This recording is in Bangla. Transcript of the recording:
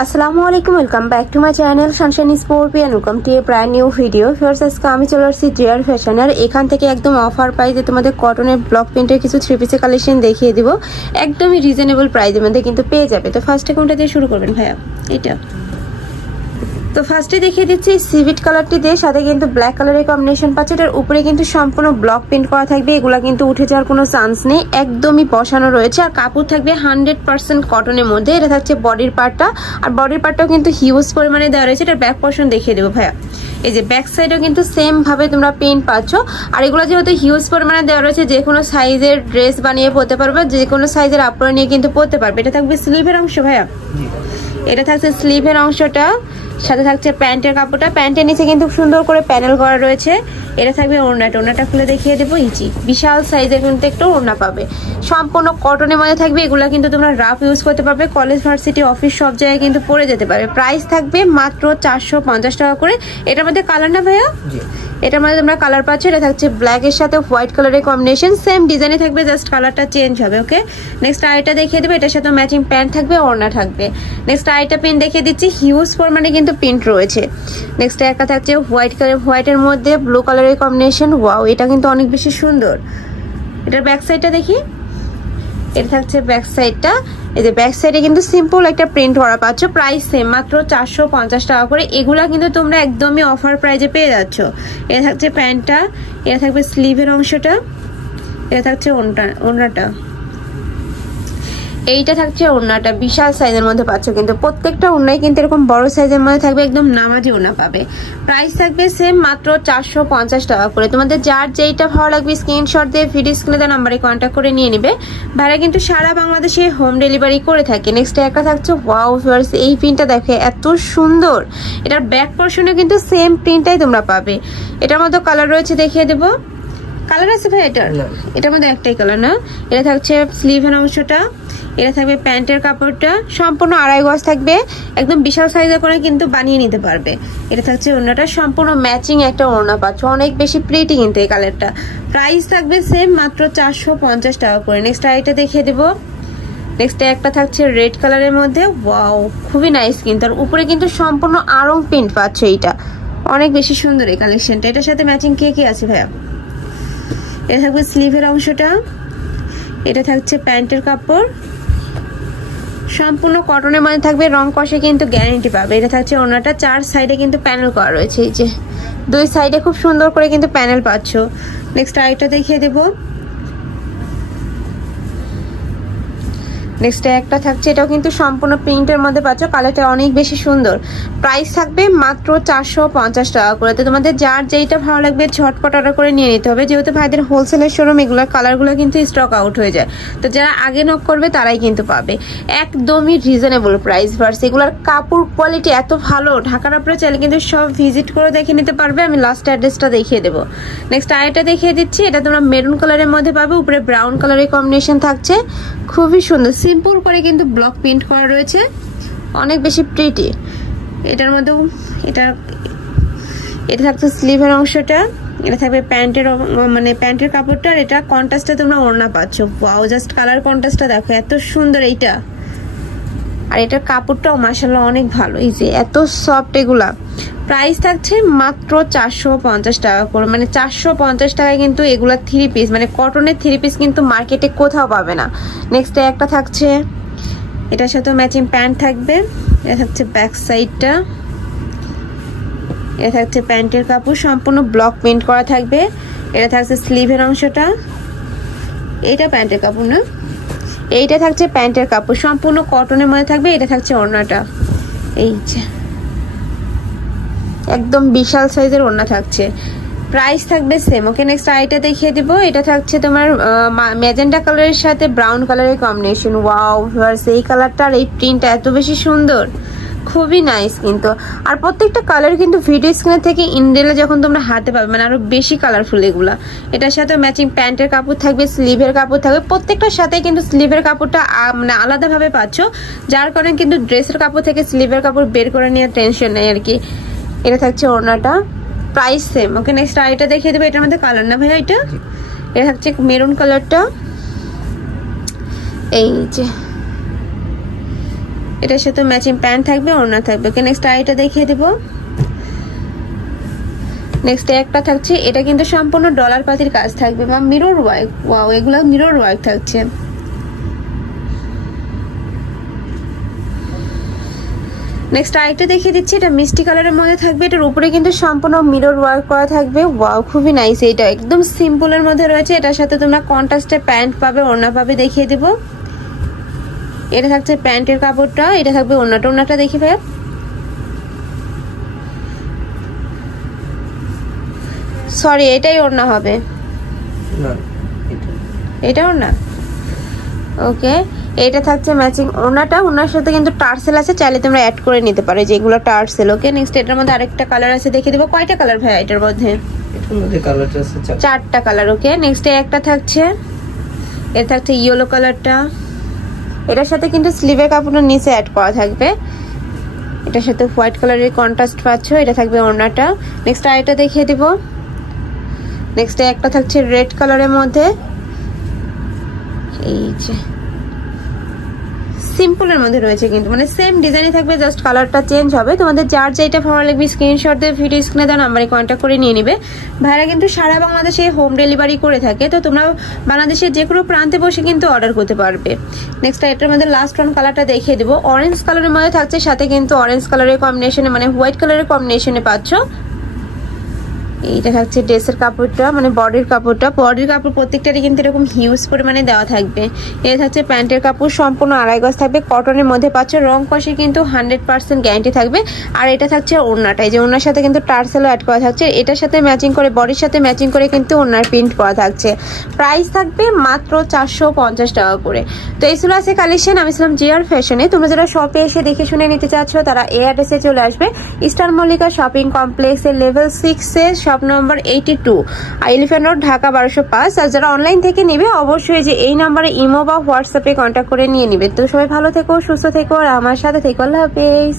আসসালামু আলাইকুম, welcome back to my channel sunshine sportian. Welcome to a brand new video. First আজকে আমি চলে আসছি জিআর ফ্যাশনের। এখান থেকে একদম অফার প্রাইসে তোমাদের কটনের ব্লক প্রিন্টের কিছু থ্রি পিসের কালেকশন দেখিয়ে দিব, একদমই রিজনেবল প্রাইসের মধ্যে কিন্তু পেয়ে যাবে। তো ফার্স্টে কোনটা দিয়ে শুরু করবেন ভাইয়া? এটা তো ফার্স্টে দেখিয়ে দিচ্ছি সিভিট কালারটি দিয়ে, সাথে কিন্তু ব্ল্যাক কালারের কম্বিনেশন পাচ্ছে। এটার উপরে কিন্তু সম্পূর্ণ ব্লক প্রিন্ট করা থাকবে, এগুলা কিন্তু উঠে যাওয়ার কোনো চান্স নেই, একদমই বসানো রয়েছে। আর কাপড় থাকবে 100% কটনের মধ্যে। এটা থাকছে বডির পার্টটা, আর বডির পার্টটাও কিন্তু হিউজ পরিমাণে দেওয়া রয়েছে। এটার ব্যাক পোর্শন দেখিয়ে দেবো ভাইয়া। এই যে ব্যাক সাইডেও কিন্তু সেম ভাবে তোমরা প্রিন্ট পাচ্ছ। আর এগুলো যেহেতু হিউজ পরিমাণে দেওয়া রয়েছে, যে কোনো সাইজের ড্রেস বানিয়ে পরতে পারবে, যে কোনো সাইজের আপড় নিয়ে কিন্তু পরতে পারবে। এটা থাকবে স্লিভের অংশ ভাইয়া, এটা থাকছে স্লিভের অংশটা, সাথে থাকছে প্যান্টের কাপড়টা। প্যান্টের নিচে কিন্তু সুন্দর করে প্যানেল করা রয়েছে। এটা থাকবে ওড়নাটা, ওড়নাটা খুলে দেখিয়ে দেবো। ইজি বিশাল সাইজের কিন্তু একটু ওড়না পাবে, সম্পূর্ণ কটনের মধ্যে থাকবে। এগুলা কিন্তু তোমরা রাফ ইউজ করতে পারবে, কলেজ ভার্সিটি অফিস সব জায়গায় কিন্তু পরে যেতে পারবে। প্রাইস থাকবে মাত্র 450 টাকা করে। এটার মধ্যে কালার না ভাইয়া? এটার মধ্যে তোমরা কালার পাচ্ছ। এটা থাকছে ব্ল্যাক এর সাথে হোয়াইট কালারের কম্বিনেশন, সেম ডিজাইনে থাকবে, জাস্ট কালারটা চেঞ্জ হবে। ওকে, নেক্সট আইটা দেখিয়ে দেবো। এটার সাথে ম্যাচিং প্যান্ট থাকবে, ওড়না থাকবে। নেক্সট আইটা পিন দেখিয়ে দিচ্ছি, হিউজ ফরম্যাটে কিন্তু প্রিন্ট রয়েছে। নেক্সট একটা থাকছে হোয়াইট কালার, হোয়াইটের মধ্যে ব্লু কালারের কম্বিনেশন। ওয়াও, এটা কিন্তু অনেক বেশি সুন্দর। এটার ব্যাক সাইডটা দেখি, এটা থাকছে ব্যাক সাইডটা। এই যে ব্যাক সাইডে কিন্তু সিম্পল একটা প্রিন্ট করা পাচ্ছ। প্রাইস সেম, মাত্র 450 টাকা করে। এগুলা কিন্তু তোমরা একদমই অফার প্রাইজে পেয়ে যাচ্ছ। এটা থাকছে প্যান্টটা, এটা থাকবে স্লিভের অংশটা, এটা থাকছে ওড়নাটা, এইটা থাকছে ওড়নাটা। বিশাল সাইজের মধ্যে পাচ্ছ, কিন্তু প্রত্যেকটা ওড়নাই কিন্তু এরকম বড় সাইজের মধ্যে থাকবে, একদম নামাজি ওড়না পাবে। প্রাইস থাকবে সেম, মাত্র 450 টাকা করে। তোমাদের যার যেইটা ভালো লাগবে স্ক্রিনশট দিয়ে ভিডিও স্ক্রিনে দেওয়া নাম্বারে কন্ট্যাক্ট করে নিয়ে নিবে। ভাড়া কিন্তু সারা বাংলাদেশে হোম ডেলিভারি করে থাকে। নেক্সট একটা থাকছে ওয়াও ভিউয়ার্স, এই প্রিন্টটা দেখে এত সুন্দর। এটার ব্যাক পোর্শনে কিন্তু সেম প্রিন্টটাই তোমরা পাবে। এটার মধ্যে কালার রয়েছে, দেখিয়ে দেবো। কালার আছে ভাই এটার মধ্যে একটাই কালার না। এটা থাকছে স্লিভের অংশটা, এটা থাকবে প্যান্টের কাপড়টা, সম্পূর্ণ 2.5 গজ থাকবে, একদম বিশাল সাইজের করে কিন্তু বানিয়ে নিতে পারবে। এটা থাকছে ওড়নাটা, সম্পূর্ণ ম্যাচিং একটা ওড়না পাচ্ছ, অনেক বেশি প্রিটি কিন্তু এই কালারটা। প্রাইস থাকবে সেম, মাত্র 450 টাকা করে। নেক্সট আইটা দেখিয়ে দেবো। নেক্সট একটা থাকছে রেড কালারের মধ্যে। ওয়াও, খুবই নাইস কিন্তু। আর উপরে কিন্তু সম্পূর্ণ আরং প্রিন্ট পাচ্ছ, এইটা অনেক বেশি সুন্দর এই কালেকশনটা। এটার সাথে ম্যাচিং কি আছে ভাইয়া? এটা থাকবে স্লিভের অংশটা, এটা থাকছে প্যান্টের কাপড়, সম্পূর্ণ কটনের মধ্যে থাকবে, রং কষে কিন্তু গ্যারান্টি পাবে। এটা থাকছে ওড়নাটা, 4 সাইডে কিন্তু প্যানেল করা রয়েছে, এই যে 2 সাইডে খুব সুন্দর করে কিন্তু প্যানেল পাচ্ছ। নেক্সট আরেকটা দেখিয়ে দেবো। নেক্সট একটা থাকছে, এটাও কিন্তু সম্পূর্ণ প্রিন্টের মধ্যে পাচ্ছ, কালারটা অনেক বেশি সুন্দর। প্রাইস থাকবে মাত্র 450 টাকা করে। তো তোমাদের যার যেইটা ভালো লাগবে ঝটপট অর্ডার করে নিয়ে নিতে হবে, যেহেতু ভাইদের হোলসেলের শোরুম, এগুলোর কালারগুলো কিন্তু স্টক আউট হয়ে যায়। তো যারা আগে নক করবে তারাই কিন্তু পাবে। একদমই রিজনেবল প্রাইস ভার্স, এগুলোর কাপড় কোয়ালিটি এত ভালো। ঢাকার আপনারা চাইলে কিন্তু সব ভিজিট করে দেখে নিতে পারবে। আমি লাস্ট অ্যাড্রেসটা দেখিয়ে দেবো। নেক্সট আরেকটা দেখিয়ে দিচ্ছি, এটা তোমরা মেরুন কালারের মধ্যে পাবে, উপরে ব্রাউন কালারের কম্বিনেশন থাকছে, খুবই সুন্দর। সিম্পল করে কিন্তু ব্লক প্রিন্ট করা রয়েছে, অনেক বেশি প্রিটি। এটার মধ্যেও এটা থাকছে স্লিভের অংশটা, এটা থাকবে প্যান্টের মানে প্যান্টের কাপড়টা। আর এটা কন্ট্রাস্টে তোমরা ওড়না পাচ্ছ। ওয়াও, জাস্ট কালার কন্ট্রাস্টটা দেখো, এত সুন্দর এইটা। আর এটার কাপড়টাও মাশাআল্লাহ অনেক ভালো, এই যে এত সফট এগুলা। প্রাইস থাকছে মাত্র 450 টাকা করে, মানে 450 টাকায় কিন্তু এগুলা 3 পিস, মানে কটনের 3 পিস কিন্তু মার্কেটে কোথাও পাবে না। নেক্সট একটা থাকছে, এটার সাথে ম্যাচিং প্যান্ট থাকবে। এটা থাকছে ব্যাক সাইডটা, এটা থাকছে প্যান্টের কাপড়, সম্পূর্ণ ব্লক প্রিন্ট করা থাকবে। এটা থাকছে স্লিভের অংশটা, এটা প্যান্টের কাপড় না, এইটা থাকছে প্যান্টের কাপড়, সম্পূর্ণ কটনের মধ্যে থাকবে। এটা থাকছে ওড়নাটা, এই যে একদম বিশাল সাইজের ওড়না থাকছে। প্রাইস থাকবে সেম। ওকে, নেক্সট আইটা দেখিয়ে দিব। এটা থাকছে তোমার ম্যাজেন্টা কালারের সাথে ব্রাউন কালারের কম্বিনেশন। ওয়াও ভিউয়ার্স, এই কালারটা আর এই প্রিন্টটা এত বেশি সুন্দর, খুবই নাইস কিন্তু। আর প্রত্যেকটা কালার কিন্তু ভিডিও স্ক্রিনে থেকে ইনডেলে যখন তোমরা হাতে পাবে, মানে আরো বেশি কালারফুল এগুলা। এটার সাথে ম্যাচিং প্যান্টের কাপড় থাকবে, স্লিভের কাপড় থাকবে। প্রত্যেকটার সাথে কিন্তু স্লিভের কাপড়টা মানে আলাদাভাবে পাচ্ছ, যার কারণে কিন্তু ড্রেসের কাপড় থেকে স্লিভের কাপড় বের করে নেওয়ার টেনশন নেই আর কি। এটা থাকছে ওড়নাটা, প্রাইস সেম। ওকে, নেক্সট আইটা দেখিয়ে দেবো। এটার মধ্যে কালার না ভাইয়া, এটা থাকছে মেরুন কালারটা, এই যে এটার সাথে ম্যাচিং প্যান্ট থাকবে, ওড়না থাকবে। ওকে, নেক্সট আইটা দেখিয়ে দেবো। নেক্সট একটা থাকছে, এটা কিন্তু সম্পূর্ণ ডলার পাতির কাজ থাকবে বা মিরর ওয়ার্ক। ওয়াও, এগুলো মিরর ওয়ার্ক থাকছে। নেক্সট আইটা দেখিয়ে দিচ্ছি, এটা মিষ্টি কালারের মধ্যে থাকবে। এটার উপরে কিন্তু সম্পূর্ণ মিরর ওয়ার্ক করা থাকবে। ওয়াও, খুবই নাইস। এটা একদম সিম্পলের মধ্যে রয়েছে। এটার সাথে তোমরা কন্ট্রাস্টে প্যান্ট পাবে, ওড়না পাবে। দেখিয়ে দেবো, এটা থাকছে প্যান্টের কাপড়টা, এটা থাকবে ওড়নাটা। ওড়নাটা দেখি ভাইয়া। সরি, এটাই ওড়না হবে না, এটা ওড়না। ওকে, এটা থাকছে ম্যাচিং ওড়নাটা। ওড়নার সাথে কিন্তু টার্সেল আছে, চাইলে তোমরা অ্যাড করে নিতে পারো যেগুলো টার্সেল। ওকে, নেক্সট এটার মধ্যে আরেকটা কালার আছে, দেখে দেবো। কয়টা কালার ভাই এটার মধ্যে? এটার মধ্যে কালারটা আছে চারটা কালার। ওকে, নেক্সট একটা থাকছে, এটা থাকছে ইয়েলো কালারটা। এটার সাথে কিন্তু স্লিভের কাপড়টা নিচে অ্যাড করা থাকবে। এটার সাথে হোয়াইট কালারের কন্ট্রাস্ট পাচ্ছ। এটা থাকবে ওড়নাটা। নেক্সট আরেকটা দেখিয়ে দিব। নেক্সট একটা থাকছে রেড কালারের মধ্যে, এই যে সিম্পলের মধ্যে রয়েছে, কিন্তু মানে সেম ডিজাইনই থাকবে, জাস্ট কালারটা চেঞ্জ হবে। তোমাদের যার যেটা ভালো লাগবে স্ক্রিনশট দিয়ে ভিডিও স্ক্রিনে দেওয়া নাম্বারে কন্ট্যাক্ট করে নিয়ে নিবে। ভাইরা কিন্তু সারা বাংলাদেশে হোম ডেলিভারি করে থাকে, তো তোমরা বাংলাদেশের যে কোনো প্রান্তে বসে কিন্তু অর্ডার করতে পারবে। নেক্সট এটার মধ্যে লাস্ট ওয়ান কালারটা দেখিয়ে দেবো। অরেঞ্জ কালারের মধ্যে থাকছে, সাথে কিন্তু অরেঞ্জ কালারের কম্বিনেশনে মানে হোয়াইট কালারের কম্বিনেশনে পাচ্ছ। এইটা থাকছে ড্রেসের কাপড়টা, মানে বডির কাপড়টা। বডির কাপড় প্রত্যেকটারই কিন্তু এরকম হিউজ পরিমাণে দেওয়া থাকবে। এটা থাকছে প্যান্টের কাপড়, সম্পূর্ণ আড়াই গজ থাকবে, কটনের মধ্যে পাচ্ছ। রং কষে কিন্তু 100% গ্যারান্টি থাকবে। আর এটা থাকছে ওড়নাটাই, যে ওড়নার সাথে কিন্তু টার্সেলও অ্যাড করা থাকছে। এটার সাথে ম্যাচিং করে, বডির সাথে ম্যাচিং করে কিন্তু ওড়নার প্রিন্ট করা থাকছে। প্রাইস থাকবে মাত্র 450 টাকা করে। তো এই ছিল আছে কালেকশন। আমি ছিলাম জিআর ফ্যাশনে। তোমরা যারা শপে এসে দেখে শুনে নিতে চাচ্ছ, তারা এই অ্যাড্রেসে চলে আসবে, স্টার মল্লিকা শপিং কমপ্লেক্সের level 6 shop number 82, elephant road, Dhaka 1205। আর যারা অনলাইন থেকে নিবে, অবশ্যই যে এই নাম্বারে ইমো বা হোয়াটসঅ্যাপে কন্ট্যাক্ট করে নিয়ে নিবে। তো সবাই ভালো থেকো, সুস্থ থেকো, আর আমার সাথে থেকো। আল্লাহ হাফেজ।